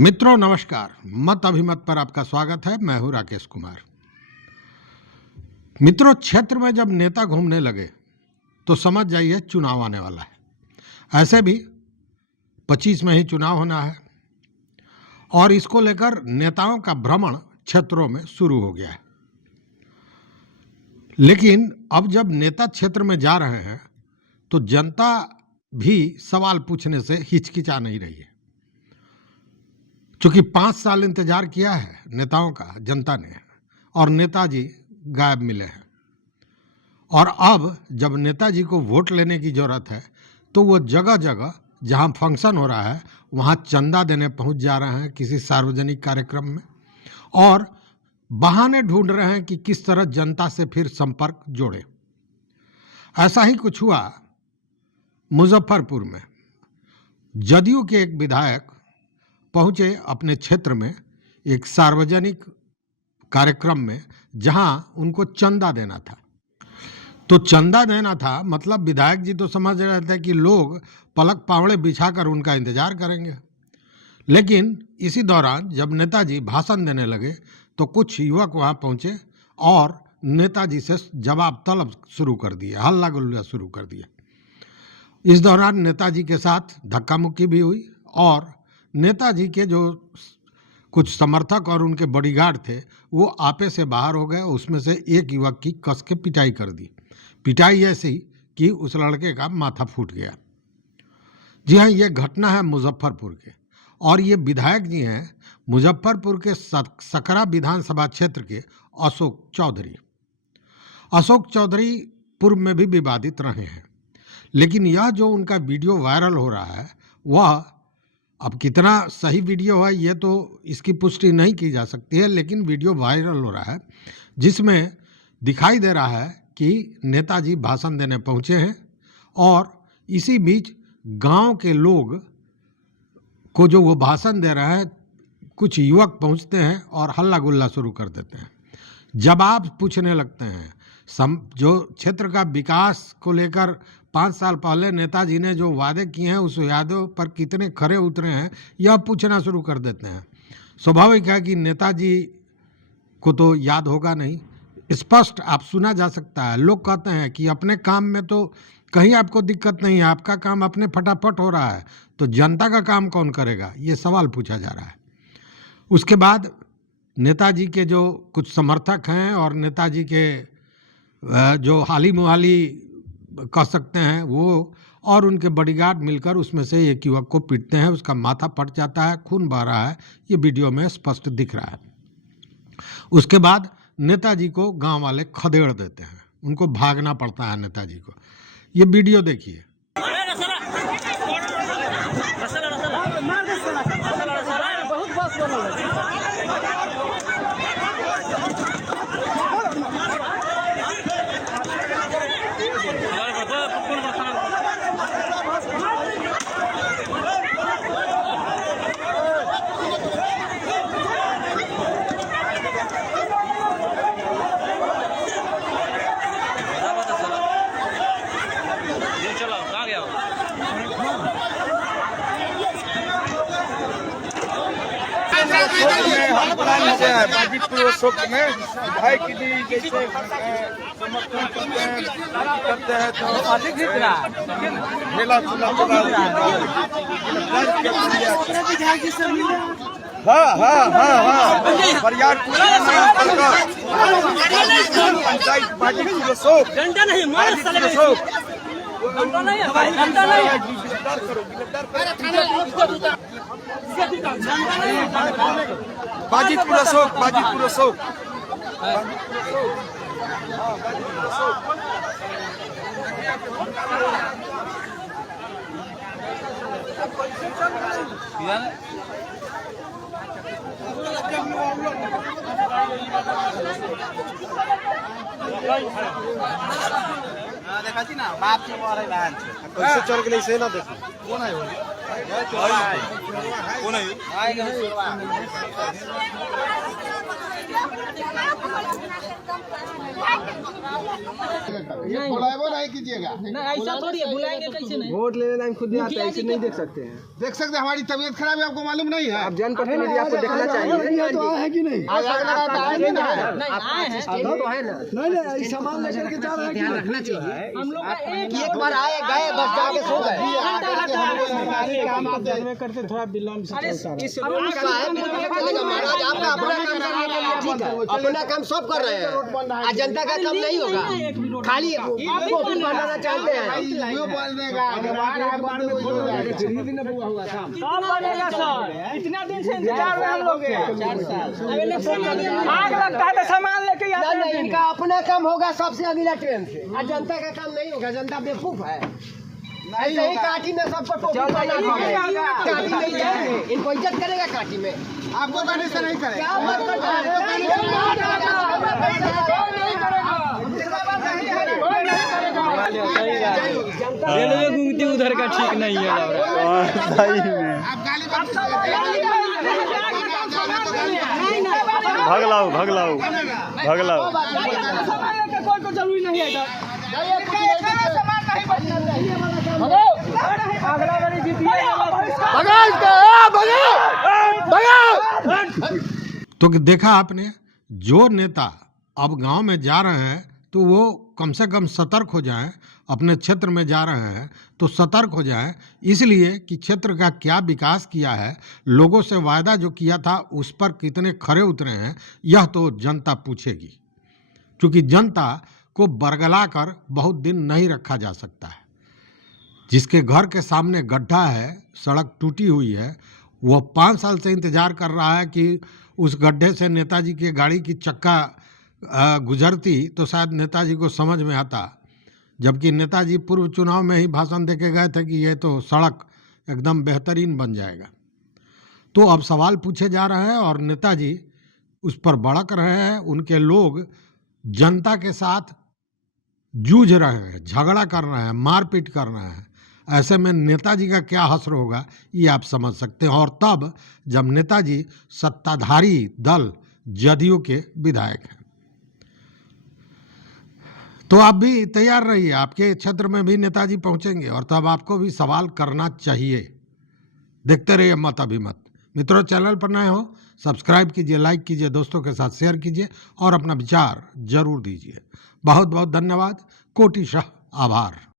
मित्रों नमस्कार। मत अभिमत पर आपका स्वागत है। मैं हूं राकेश कुमार। मित्रों, क्षेत्र में जब नेता घूमने लगे तो समझ जाइए चुनाव आने वाला है। ऐसे भी 25 में ही चुनाव होना है और इसको लेकर नेताओं का भ्रमण क्षेत्रों में शुरू हो गया है। लेकिन अब जब नेता क्षेत्र में जा रहे हैं तो जनता भी सवाल पूछने से हिचकिचा नहीं रही है। चूंकि 5 साल इंतजार किया है नेताओं का जनता ने और नेताजी गायब मिले हैं, और अब जब नेताजी को वोट लेने की जरूरत है तो वो जगह जगह जहां फंक्शन हो रहा है वहां चंदा देने पहुंच जा रहे हैं किसी सार्वजनिक कार्यक्रम में, और बहाने ढूंढ रहे हैं कि किस तरह जनता से फिर संपर्क जोड़े। ऐसा ही कुछ हुआ मुजफ्फरपुर में। जदयू के एक विधायक पहुंचे अपने क्षेत्र में एक सार्वजनिक कार्यक्रम में जहां उनको चंदा देना था। तो चंदा देना था मतलब विधायक जी तो समझ रहे थे कि लोग पलक पावड़े बिछाकर उनका इंतजार करेंगे। लेकिन इसी दौरान जब नेताजी भाषण देने लगे तो कुछ युवक वहां पहुंचे और नेताजी से जवाब तलब शुरू कर दिया, हल्ला गुल्ला शुरू कर दिया। इस दौरान नेताजी के साथ धक्का मुक्की भी हुई और नेताजी के जो कुछ समर्थक और उनके बॉडीगार्ड थे वो आपे से बाहर हो गए। उसमें से एक युवक की कस के पिटाई कर दी। पिटाई ऐसी कि उस लड़के का माथा फूट गया। जी हाँ, ये घटना है मुजफ्फरपुर के, और ये विधायक जी हैं मुजफ्फरपुर के सकरा विधानसभा क्षेत्र के अशोक चौधरी। अशोक चौधरी पूर्व में भी विवादित रहे हैं, लेकिन यह जो उनका वीडियो वायरल हो रहा है वह अब कितना सही वीडियो है ये तो इसकी पुष्टि नहीं की जा सकती है, लेकिन वीडियो वायरल हो रहा है जिसमें दिखाई दे रहा है कि नेताजी भाषण देने पहुंचे हैं और इसी बीच गांव के लोग को जो वो भाषण दे रहे हैं कुछ युवक पहुंचते हैं और हल्ला गुल्ला शुरू कर देते हैं, जवाब पूछने लगते हैं। जो क्षेत्र का विकास को लेकर 5 साल पहले नेताजी ने जो वादे किए हैं उस वादों पर कितने खरे उतरे हैं यह पूछना शुरू कर देते हैं। स्वाभाविक है कि नेताजी को तो याद होगा नहीं, स्पष्ट आप सुना जा सकता है। लोग कहते हैं कि अपने काम में तो कहीं आपको दिक्कत नहीं है, आपका काम अपने फटाफट हो रहा है, तो जनता का काम कौन करेगा, ये सवाल पूछा जा रहा है। उसके बाद नेताजी के जो कुछ समर्थक हैं और नेताजी के जो हाली मुहाली कह सकते हैं वो और उनके बॉडीगार्ड मिलकर उसमें से एक युवक को पीटते हैं। उसका माथा फट जाता है, खून बह रहा है, ये वीडियो में स्पष्ट दिख रहा है। उसके बाद नेताजी को गांव वाले खदेड़ देते हैं, उनको भागना पड़ता है नेताजी को। ये वीडियो देखिए। बाजीपुर अशोक में भाई की जैसे समर्थन करते हैं तो अधिक मेला पंचायत बाजीपुर अशोक बाजीपुर अशोक देखा ना बाप से कैसे चल के नहीं ना देखो कौन है कौन है बुलाएबो नहीं कीजिएगा। नहीं ऐसा थोड़ी है, बुलाएंगे कैसे नहीं? वोट लेने टाइम खुद नहीं आता है, ऐसे नहीं देख सकते हैं। देख सकते हैं, हमारी तबीयत खराब है, आपको मालूम नहीं है? आप जनप्रतिनिधि आपको देखना चाहिए। तो है कि नहीं? आज आग लगा था, आए नहीं ना है? नहीं आए हैं, तो है ना? नहीं सामान लेकर के जा रहे हैं, ध्यान रखना चाहिए। हम लोग का एक बार आए गए बस जाके सो गए। करते थोड़ा विलम्ब से चलता है। चलेगा महाराज, आपका अपना काम करने के लिए ठीक है, अपना काम सब कर रहे हैं, आज जनता का काम नहीं होगा, खाली कॉपी बनाना चाहते हैं। वो बोल देगा, जवान है, बाद में बोल जाएगा। कब बनेगा सर? इतना दिन से इंतजार में हम लोग हैं। 4 साल आग लगता है तो सामान लेके आते हैं। नहीं, इनका अपना काम होगा सबसे अगला ट्रेन से, आज जनता का काम नहीं होगा। जनता बेवकूफ है, ऐसे ही काठी में सबको टोपी पहना के काठी में जाएंगे, इनको इज्जत करेगा काठी में। आपको कहने से नहीं करेगा। क्या मत रेलवे घूमती उधर का ठीक नहीं है। आप गाली मत भगलाओ भगलाओ भगलाओ कोई को जरूरी नहीं है इधर। अगला बारी जीतिए। तो देखा आपने, जो नेता अब गांव में जा रहे हैं तो वो कम से कम सतर्क हो जाएं, अपने क्षेत्र में जा रहे हैं तो सतर्क हो जाएं, इसलिए कि क्षेत्र का क्या विकास किया है, लोगों से वायदा जो किया था उस पर कितने खरे उतरे हैं, यह तो जनता पूछेगी। क्योंकि जनता को बरगला कर बहुत दिन नहीं रखा जा सकता है। जिसके घर के सामने गड्ढा है, सड़क टूटी हुई है, वह 5 साल से इंतजार कर रहा है कि उस गड्ढे से नेताजी की गाड़ी की चक्का गुजरती तो शायद नेताजी को समझ में आता। जबकि नेताजी पूर्व चुनाव में ही भाषण देके गए थे कि ये तो सड़क एकदम बेहतरीन बन जाएगा। तो अब सवाल पूछे जा रहे हैं और नेताजी उस पर भड़क रहे हैं। उनके लोग जनता के साथ जूझ रहे हैं, झगड़ा कर रहे हैं, मारपीट कर रहे हैं। ऐसे में नेताजी का क्या हश्र होगा ये आप समझ सकते हैं। और तब जब नेताजी सत्ताधारी दल जदयू के विधायक हैं। तो आप भी तैयार रहिए, आपके क्षेत्र में भी नेताजी पहुंचेंगे और तब आपको भी सवाल करना चाहिए। देखते रहिए मत अभिमत। मित्रों, चैनल पर नए हो सब्सक्राइब कीजिए, लाइक कीजिए, दोस्तों के साथ शेयर कीजिए और अपना विचार जरूर दीजिए। बहुत बहुत धन्यवाद, कोटिशः आभार।